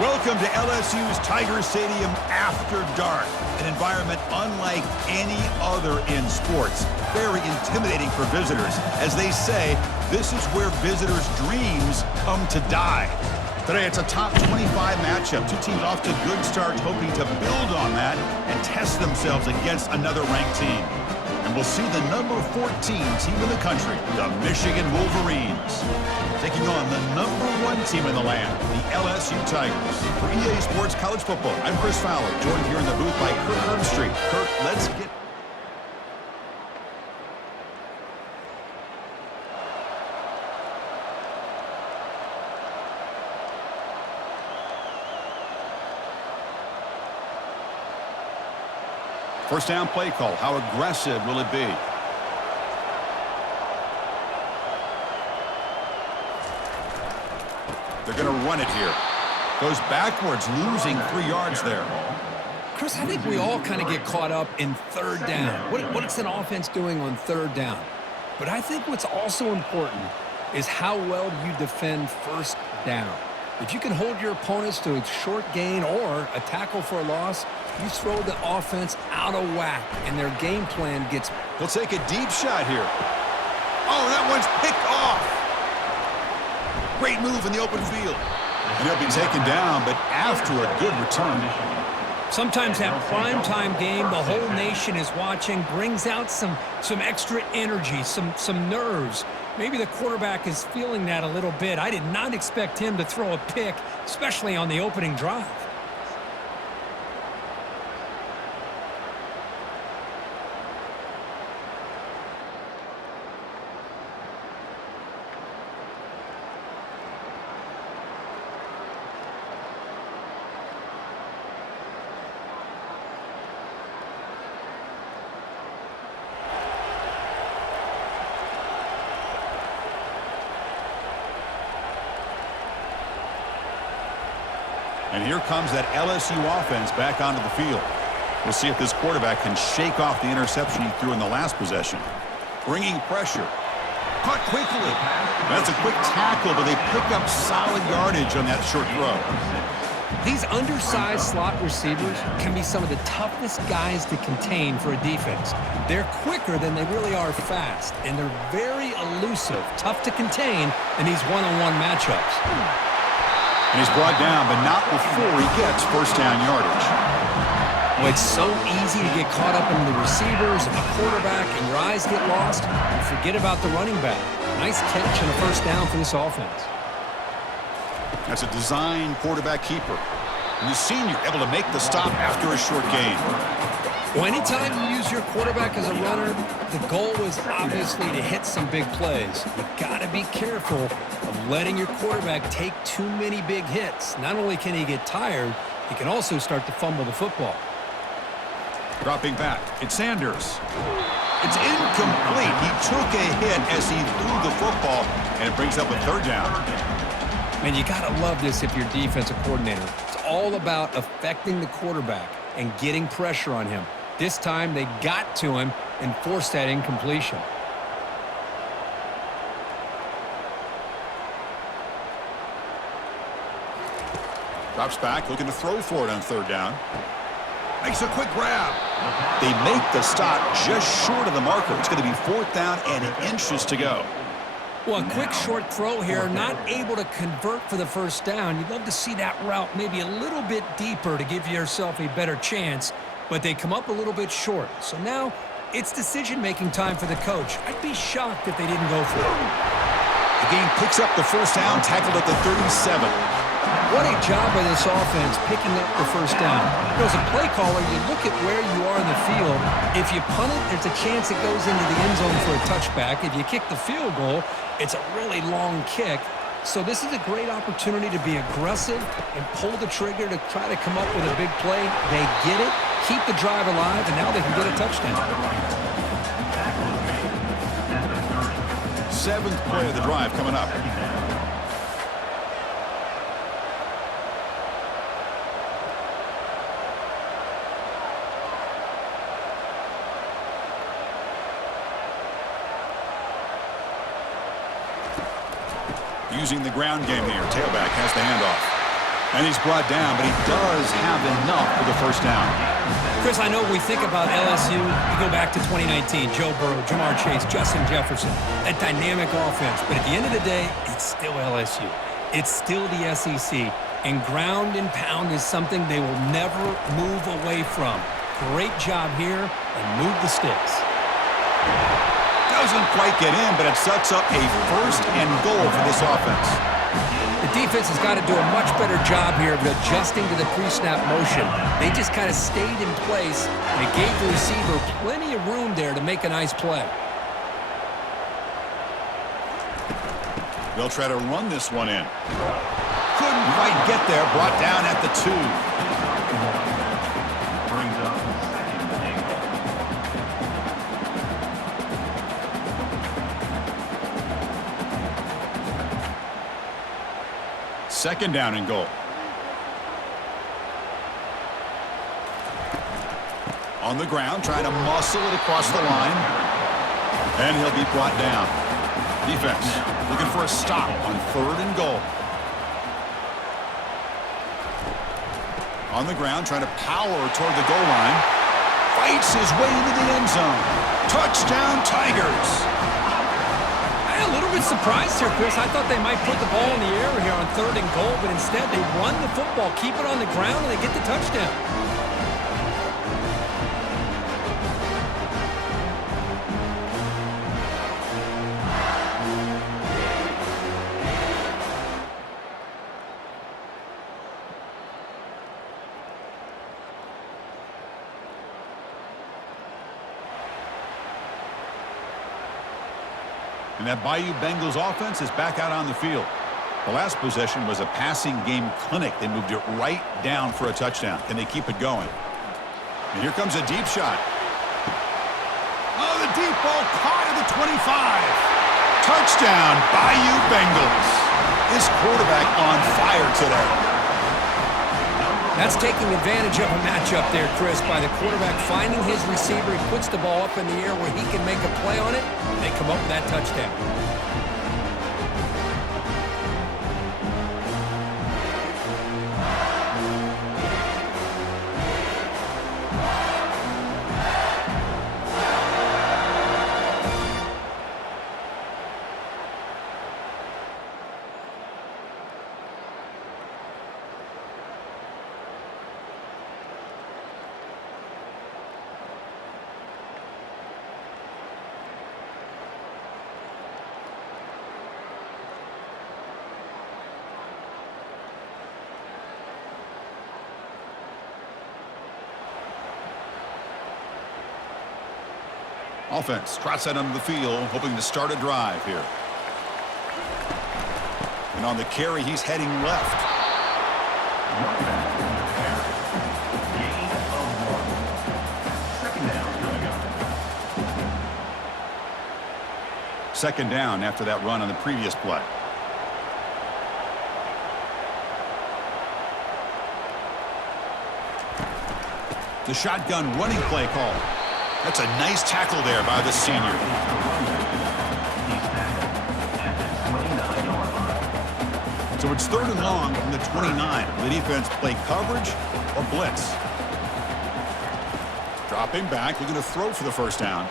Welcome to LSU's Tiger Stadium after dark, an environment unlike any other in sports. Very intimidating for visitors. As they say, this is where visitors' dreams come to die. Today, it's a top 25 matchup. Two teams off to good starts, hoping to build on that and test themselves against another ranked team. And we'll see the number 14 team in the country, the Michigan Wolverines, taking on the number 1 team in the land, the LSU Tigers. For EA Sports College Football, I'm Chris Fowler, joined here in the booth by Kirk Herbstreit. Kirk, let's get... First down play call. How aggressive will it be? They're going to run it here. Goes backwards, losing 3 yards there. Chris, I think we all kind of get caught up in third down. What is an offense doing on third down? But I think what's also important is how well you defend first down. If you can hold your opponents to a short gain or a tackle for a loss, you throw the offense out of whack, and their game plan gets... They'll take a deep shot here. Oh, that one's picked off. Great move in the open field. And he'll be taken down, but after a good return. Sometimes that primetime game, the whole nation is watching, brings out some extra energy, some nerves. Maybe the quarterback is feeling that a little bit. I did not expect him to throw a pick, especially on the opening drive. And here comes that LSU offense back onto the field. We'll see if this quarterback can shake off the interception he threw in the last possession. Bringing pressure. Caught quickly. That's a quick tackle, but they pick up solid yardage on that short throw. These undersized slot receivers can be some of the toughest guys to contain for a defense. They're quicker than they really are fast, and they're very elusive, tough to contain in these one-on-one matchups. And he's brought down, but not before he gets first down yardage. Well, it's so easy to get caught up in the receivers and the quarterback, and your eyes get lost. You forget about the running back. Nice catch and a first down for this offense. That's a design quarterback keeper. And the senior able to make the stop after a short gain. Well, anytime you use your quarterback as a runner, the goal is obviously to hit some big plays. You got to be careful of letting your quarterback take too many big hits. Not only can he get tired, he can also start to fumble the football. Dropping back, it's Sanders. It's incomplete. He took a hit as he threw the football, and it brings up a third down. And you got to love this if you're defensive coordinator. It's all about affecting the quarterback and getting pressure on him. This time they got to him and forced that incompletion. Drops back, looking to throw for it on third down. Makes a quick grab. They make the stop just short of the marker. It's going to be fourth down and inches to go. Well, a quick short throw here, not able to convert for the first down. You'd love to see that route maybe a little bit deeper to give yourself a better chance, but they come up a little bit short. So now it's decision-making time for the coach. I'd be shocked if they didn't go for it. The game picks up the first down, tackled at the 37. What a job by this offense picking up the first down. You know, as a play caller, you look at where you are in the field. If you punt it, there's a chance it goes into the end zone for a touchback. If you kick the field goal, it's a really long kick. So this is a great opportunity to be aggressive and pull the trigger to try to come up with a big play. They get it, keep the drive alive, and now they can get a touchdown. Seventh play of the drive coming up. Using the ground game here. Tailback has the handoff. And he's brought down, but he does have enough for the first down. Chris, I know when we think about LSU, you go back to 2019, Joe Burrow, Jamar Chase, Justin Jefferson, that dynamic offense. But at the end of the day, it's still LSU. It's still the SEC. And ground and pound is something they will never move away from. Great job here, and move the sticks. Doesn't quite get in, but it sets up a first and goal for this offense. The defense has got to do a much better job here of adjusting to the pre-snap motion. They just kind of stayed in place, and it gave the receiver plenty of room there to make a nice play. They'll try to run this one in. Couldn't quite get there, brought down at the 2. Second down and goal. On the ground, trying to muscle it across the line. And he'll be brought down. Defense looking for a stop on third and goal. On the ground, trying to power toward the goal line. Fights his way into the end zone. Touchdown, Tigers. A little bit surprised here, Chris. I thought they might put the ball in the air here on third and goal, but instead they run the football, keep it on the ground, and they get the touchdown. And that Bayou Bengals offense is back out on the field. The last possession was a passing game clinic. They moved it right down for a touchdown. Can they keep it going? And here comes a deep shot. Oh, the deep ball caught at the 25. Touchdown, Bayou Bengals. This quarterback on fire today. That's taking advantage of a matchup there, Chris, by the quarterback finding his receiver. He puts the ball up in the air where he can make a play on it, and they come up with that touchdown. Offense trots out onto the field, hoping to start a drive here. And on the carry, he's heading left. Second down after that run on the previous play. The shotgun running play call. That's a nice tackle there by the senior. So it's third and long from the 29. The defense play coverage or blitz. Dropping back, looking to throw for the first down.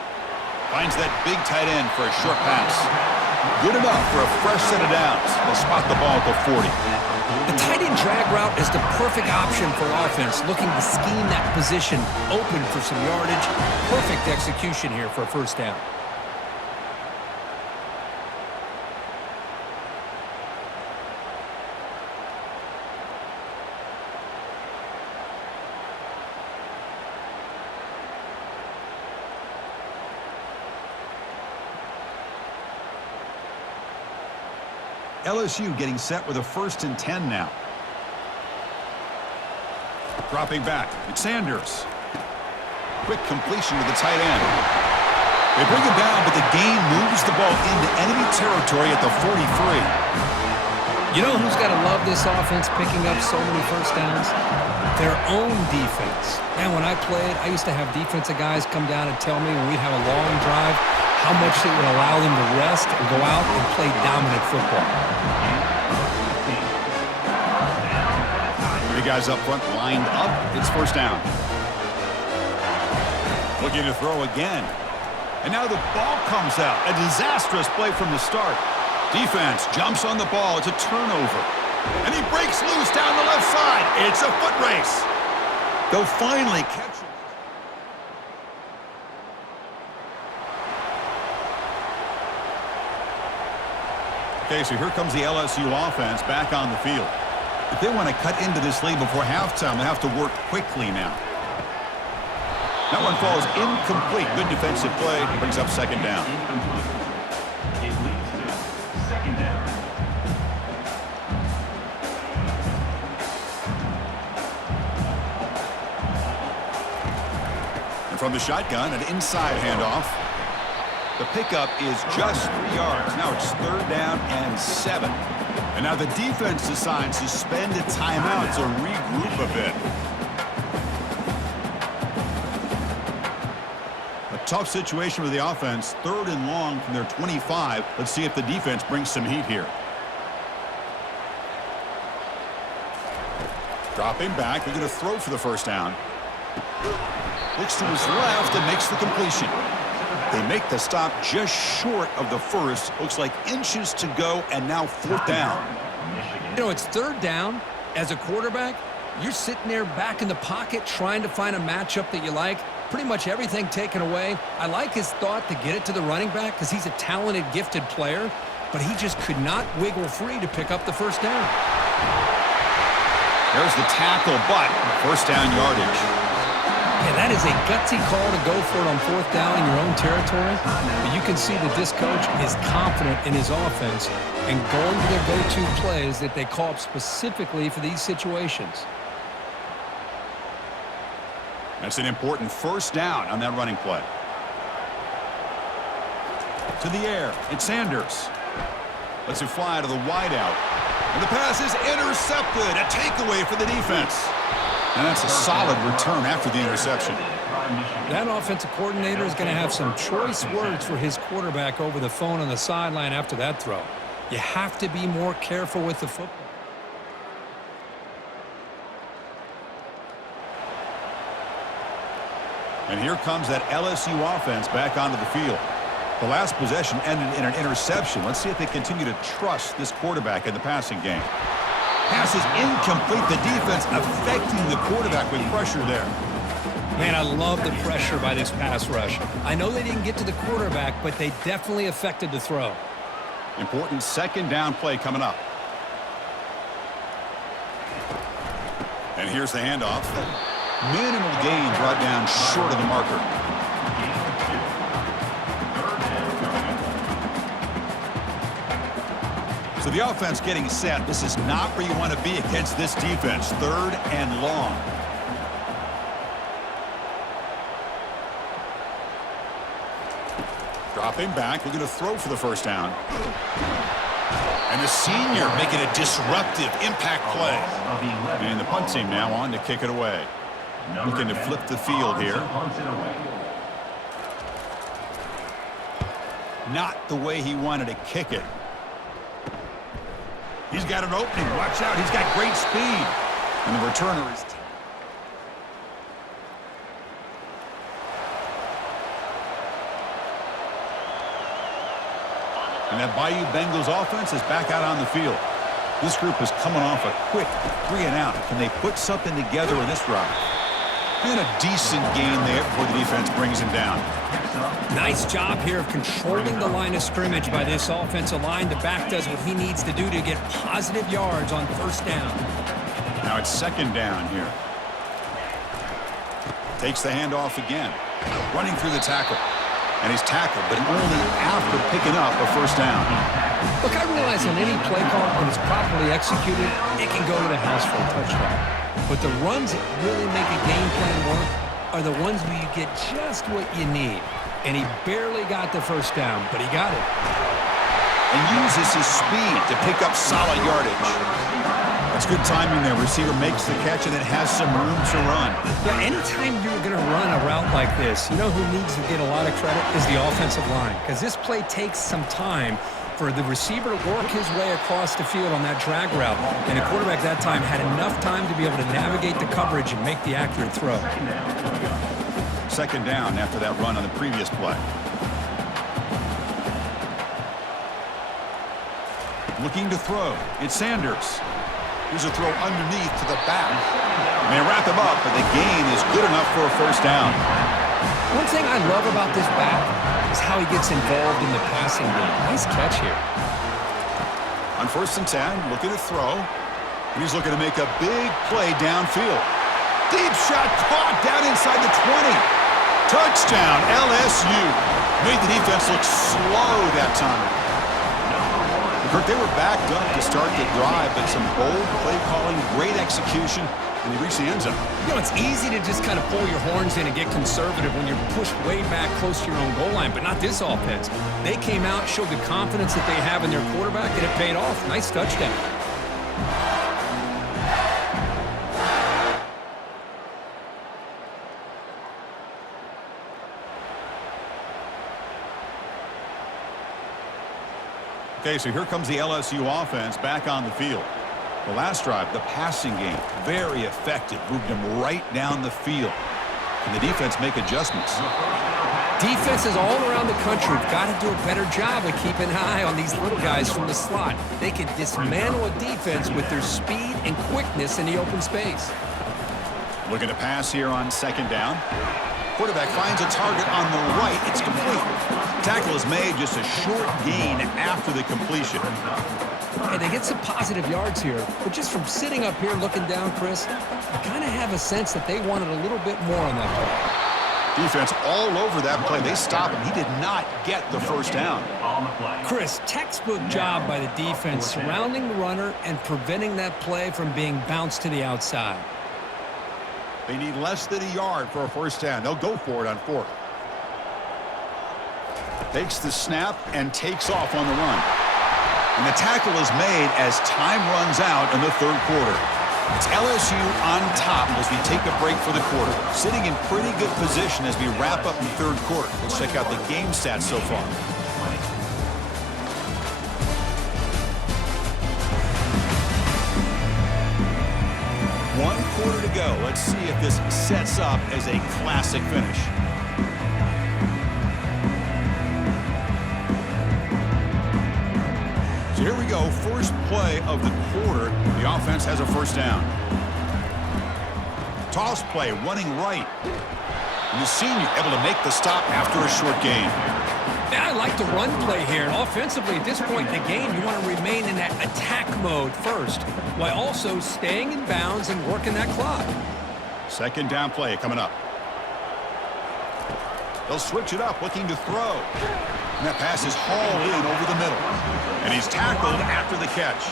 Finds that big tight end for a short pass. Good enough for a fresh set of downs. They'll spot the ball at the 40. The tight end drag route is the perfect option for offense, looking to scheme that position open for some yardage. Perfect execution here for a first down. LSU getting set with a 1st and 10 now. Dropping back, it's Sanders. Quick completion to the tight end. They bring him down, but the game moves the ball into enemy territory at the 43. You know who's got to love this offense picking up so many first downs? Their own defense. Man, when I played, I used to have defensive guys come down and tell me when we'd have a long drive how much it would allow them to rest and go out and play dominant football. guys up front lined up. It's first down. Looking to throw again. And now the ball comes out. A disastrous play from the start. Defense jumps on the ball. It's a turnover. And he breaks loose down the left side. It's a foot race. They'll finally catch him. Okay, so here comes the LSU offense back on the field. If they want to cut into this lead before halftime, they have to work quickly now. That one falls incomplete. Good defensive play. Brings up second down. It leads to second down. And from the shotgun, an inside handoff. The pickup is just 3 yards. Now it's third down and 7. And now the defense decides to spend a timeout to regroup a bit. A tough situation for the offense. Third and long from their 25. Let's see if the defense brings some heat here. Dropping back. They're going to throw for the first down. Looks to his left and makes the completion. They make the stop just short of the first. Looks like inches to go, and now fourth down. You know, it's third down. As a quarterback, you're sitting there back in the pocket trying to find a matchup that you like. Pretty much everything taken away. I like his thought to get it to the running back because he's a talented, gifted player, but he just could not wiggle free to pick up the first down. There's the tackle, but first down yardage. Yeah, that is a gutsy call to go for it on fourth down in your own territory. But you can see that this coach is confident in his offense and going to their go-to plays that they call up specifically for these situations. That's an important first down on that running play. To the air, it's Sanders. Lets it fly to the wideout. And the pass is intercepted. A takeaway for the defense. And that's a solid return after the interception. That offensive coordinator is going to have some choice words for his quarterback over the phone on the sideline after that throw. You have to be more careful with the football. And here comes that LSU offense back onto the field. The last possession ended in an interception. Let's see if they continue to trust this quarterback in the passing game. Pass is incomplete. The defense affecting the quarterback with pressure there. Man, I love the pressure by this pass rush. I know they didn't get to the quarterback, but they definitely affected the throw. Important second down play coming up. And here's the handoff. Minimal gain brought down short of the marker. So the offense getting set. This is not where you want to be against this defense. Third and long. Dropping back. We're going to throw for the first down. And the senior making a disruptive impact play. And the punt team now on to kick it away. Looking to flip the field here. Not the way he wanted to kick it. He's got an opening. Watch out. He's got great speed. And the returner is... And that Bayou Bengals offense is back out on the field. This group is coming off a quick 3-and-out. Can they put something together in this drive? And a decent gain there before the defense brings him down. Nice job here of controlling the line of scrimmage by this offensive line. The back does what he needs to do to get positive yards on first down. Now it's second down here. Takes the handoff again. Running through the tackle. And he's tackled, but only after picking up a first down. Look, I realize on any play call, when it's properly executed, it can go to the house for a touchdown. But the runs that really make a game plan work are the ones where you get just what you need. And he barely got the first down, but he got it. And uses his speed to pick up solid yardage. That's good timing there. Receiver makes the catch and it has some room to run. Yeah, anytime you're going to run a route like this, you know who needs to get a lot of credit is the offensive line. Because this play takes some time for the receiver to work his way across the field on that drag route. And the quarterback that time had enough time to be able to navigate the coverage and make the accurate throw. Second down after that run on the previous play. Looking to throw. It's Sanders. Here's a throw underneath to the back. And they wrap him up, but the gain is good enough for a first down. One thing I love about this back is how he gets involved in the passing game. Nice catch here. On 1st and 10, looking to throw. And he's looking to make a big play downfield. Deep shot caught down inside the 20. Touchdown, LSU. Made the defense look slow that time. Kirk, they were backed up to start the drive, but some bold play calling, great execution, and they reached the end zone. You know, it's easy to just kind of pull your horns in and get conservative when you're pushed way back close to your own goal line, but not this offense. They came out, showed the confidence that they have in their quarterback, and it paid off. Nice touchdown. Okay, so here comes the LSU offense back on the field. The last drive, the passing game, very effective. Moved them right down the field. Can the defense make adjustments? Defenses all around the country have got to do a better job of keeping an eye on these little guys from the slot. They can dismantle a defense with their speed and quickness in the open space. Looking to pass here on second down. Quarterback finds a target on the right. It's complete. Tackle is made, just a short gain after the completion. And they get some positive yards here, but just from sitting up here looking down, Chris, I kind of have a sense that they wanted a little bit more on that play. Defense all over that play. They stop him. He did not get the first down. Chris, textbook job by the defense surrounding the runner and preventing that play from being bounced to the outside. They need less than a yard for a first down. They'll go for it on 4th. Takes the snap and takes off on the run. And the tackle is made as time runs out in the 3rd quarter. It's LSU on top as we take a break for the quarter. Sitting in pretty good position as we wrap up the 3rd quarter. Let's check out the game stats so far. One quarter to go. Let's see if this sets up as a classic finish. So here we go. First play of the quarter. The offense has a first down. Toss play running right. And the senior able to make the stop after a short gain. I like the run play here. And offensively, at this point in the game, you want to remain in that attack mode first, while also staying in bounds and working that clock. Second down play coming up. They'll switch it up, looking to throw. And that pass is hauled in over the middle. And he's tackled after the catch.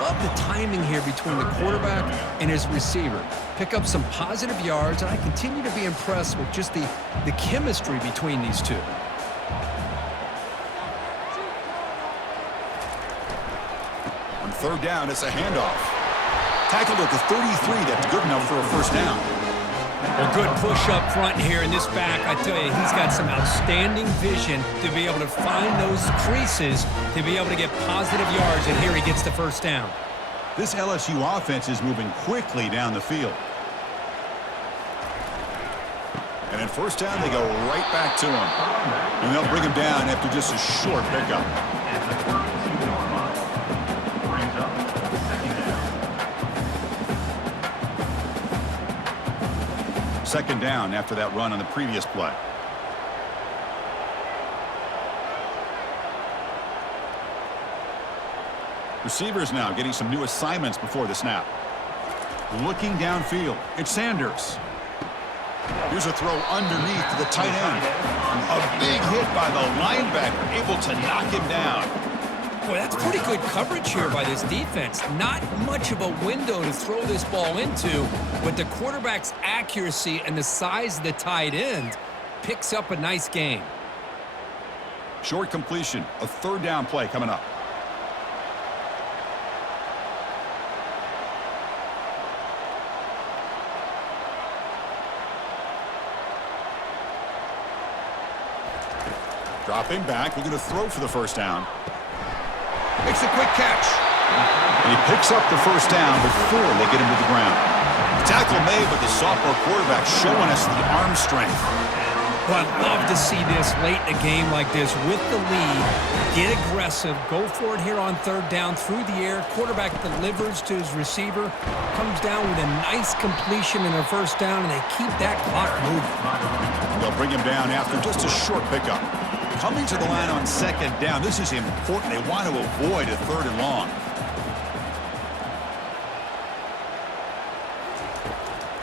Love the timing here between the quarterback and his receiver. Pick up some positive yards, and I continue to be impressed with just the chemistry between these two. On 3rd down, it's a handoff. Tackled at the 33. That's good enough for a first down. Well, good push up front here in this back. I tell you, he's got some outstanding vision to be able to find those creases, to be able to get positive yards, and here he gets the first down. This LSU offense is moving quickly down the field. And in first down, they go right back to him. And they'll bring him down after just a short pickup. Second down after that run on the previous play. Receivers now getting some new assignments before the snap. Looking downfield, it's Sanders. Here's a throw underneath to the tight end. A big hit by the linebacker, able to knock him down. Boy, that's pretty good coverage here by this defense. Not much of a window to throw this ball into, but the quarterback's accuracy and the size of the tight end picks up a nice gain. Short completion, a 3rd down play coming up. Dropping back, looking to throw for the first down. Makes a quick catch. And he picks up the first down before they get him to the ground. Tackle made, but the sophomore quarterback showing us the arm strength. Well, I'd love to see this late in a game like this with the lead. Get aggressive. Go for it here on third down through the air. Quarterback delivers to his receiver. Comes down with a nice completion in a first down, and they keep that clock moving. They'll bring him down after just a short pickup. Coming to the line on second down, this is important. They want to avoid a third and long.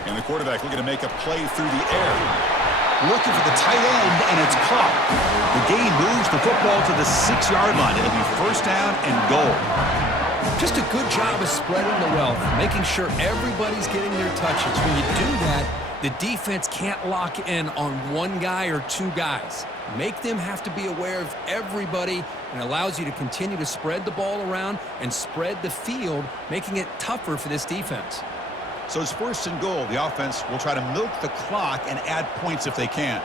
And the quarterback looking to make a play through the air. Looking for the tight end, and it's caught. The game moves the football to the 6-yard line. It'll be first down and goal. Just a good job of spreading the wealth, making sure everybody's getting their touches. When you do that, the defense can't lock in on one guy or two guys. Make them have to be aware of everybody, and allows you to continue to spread the ball around and spread the field, making it tougher for this defense. So it's first and goal. The offense will try to milk the clock and add points if they can.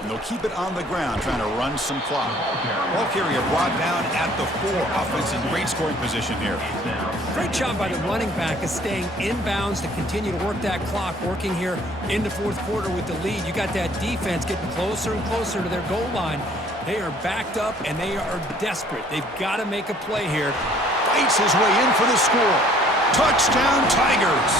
And they'll keep it on the ground, trying to run some clock. Ball carrier brought down at the 4. Offense in great scoring position here. Great job by the running back of staying inbounds to continue to work that clock, working here in the fourth quarter with the lead. You got that defense getting closer and closer to their goal line. They are backed up, and they are desperate. They've got to make a play here. Fights his way in for the score. Touchdown, Tigers.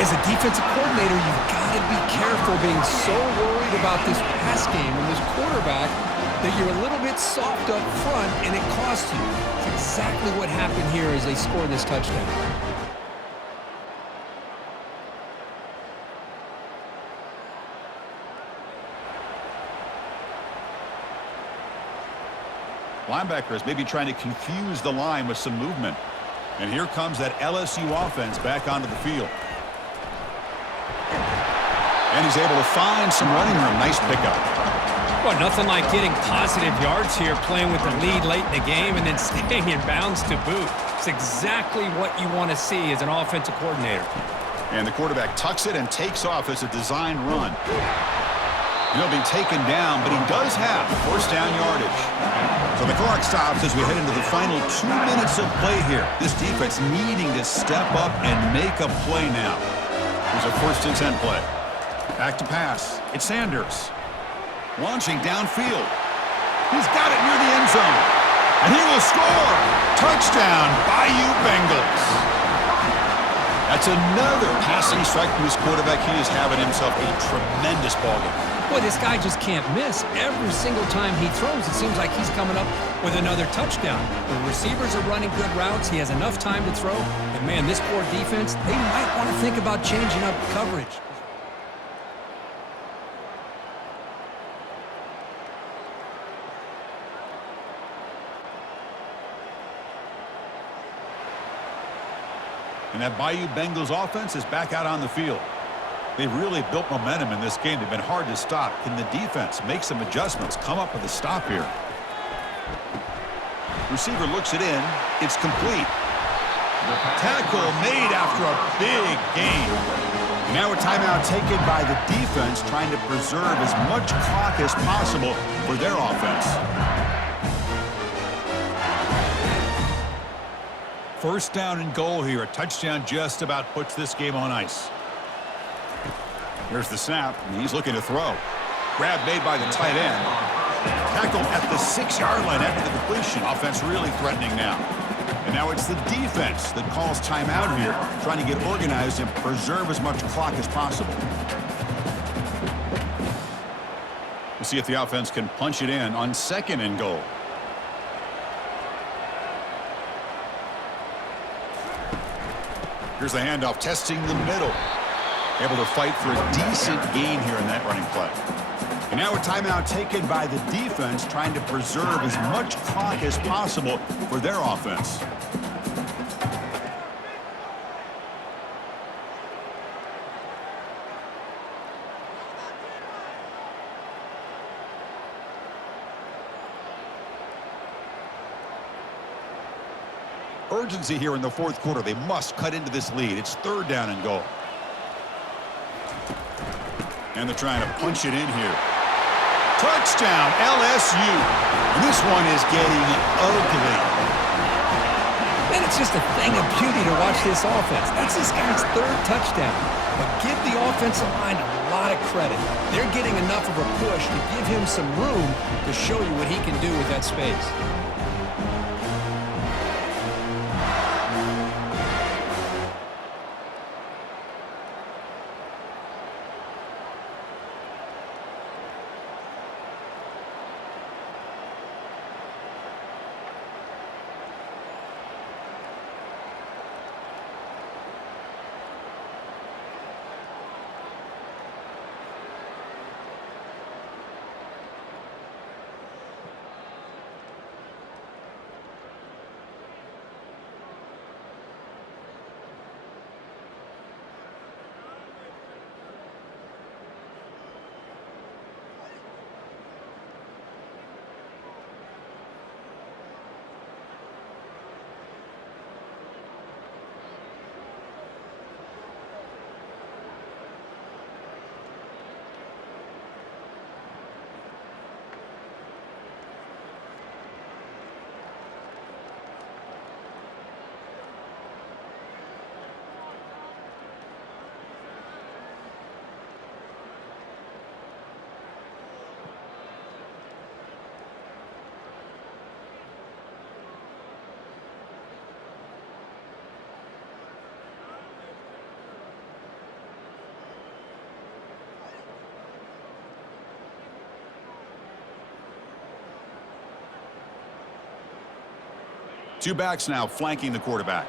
As a defensive coordinator, you've got to be careful being so worried about this pass game and this quarterback that you're a little bit soft up front, and it costs you. It's exactly what happened here as they score this touchdown. Linebackers maybe trying to confuse the line with some movement. And here comes that LSU offense back onto the field. And he's able to find some running room. Nice pickup. Well, nothing like getting positive yards here, playing with the lead late in the game and then staying in bounds to boot. It's exactly what you want to see as an offensive coordinator. And the quarterback tucks it and takes off as a design run. And he'll be taken down, but he does have first down yardage. So the clock stops as we head into the final 2 minutes of play here. This defense needing to step up and make a play now. Here's a first and 10 play. Back to pass. It's Sanders. Launching downfield. He's got it near the end zone. And he will score. Touchdown, Bayou Bengals. That's another passing strike from his quarterback. He is having himself a tremendous ballgame. Boy, this guy just can't miss. Every single time he throws, it seems like he's coming up with another touchdown. The receivers are running good routes. He has enough time to throw. And, man, this poor defense, they might want to think about changing up coverage. And that Bayou Bengals offense is back out on the field. They've really built momentum in this game. They've been hard to stop. Can the defense make some adjustments, come up with a stop here? Receiver looks it in. It's complete. Tackle made after a big gain. Now a timeout taken by the defense, trying to preserve as much clock as possible for their offense. First down and goal here. A touchdown just about puts this game on ice. Here's the snap, and he's looking to throw. Grab made by the tight end. Tackled at the 6-yard line after the completion. Offense really threatening now. And now it's the defense that calls timeout here, trying to get organized and preserve as much clock as possible. We'll see if the offense can punch it in on second and goal. Here's the handoff, testing the middle. Able to fight for a decent gain here in that running play. And now a timeout taken by the defense, trying to preserve as much clock as possible for their offense. urgency here in the fourth quarter. They must cut into this lead. It's 3rd down and goal. And they're trying to punch it in here. Touchdown, LSU. And this one is getting ugly. And it's just a thing of beauty to watch this offense. That's this guy's 3rd touchdown. But give the offensive line a lot of credit. They're getting enough of a push to give him some room to show you what he can do with that space. Two backs now flanking the quarterback.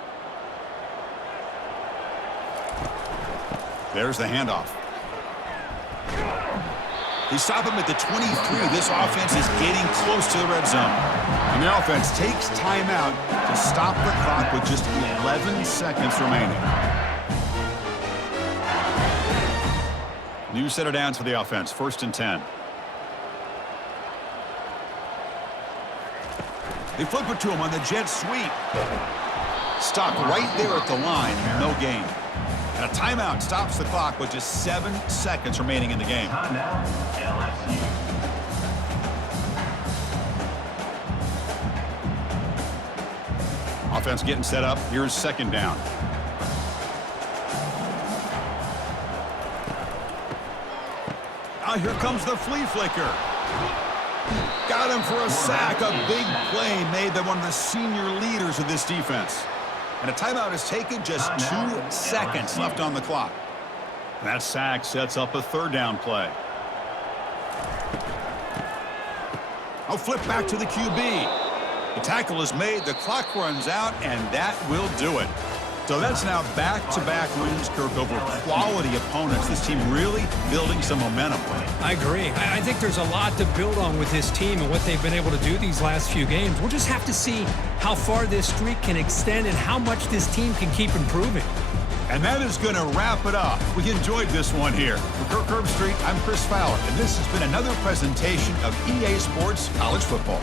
There's the handoff. They stop him at the 23. This offense is getting close to the red zone. And the offense takes timeout to stop the clock with just 11 seconds remaining. New set of downs for the offense. 1st and 10. They flip it to him on the jet sweep. Stopped right there at the line. No gain. And a timeout stops the clock with just 7 seconds remaining in the game. Timeout, LSU. Offense getting set up. Here's 2nd down. Now here comes the flea flicker. Got him for a sack. A big play made by one of the senior leaders of this defense. And a timeout is taken. Just 2 seconds left on the clock. And that sack sets up a 3rd down play. I'll flip back to the QB. The tackle is made. The clock runs out, and that will do it. So that's now back-to-back wins, Kirk, over quality opponents. This team really building some momentum. I agree. I think there's a lot to build on with this team and what they've been able to do these last few games. We'll just have to see how far this streak can extend and how much this team can keep improving. And that is going to wrap it up. We enjoyed this one here. For Kirk Herbstreit, I'm Chris Fowler, and this has been another presentation of EA Sports College Football.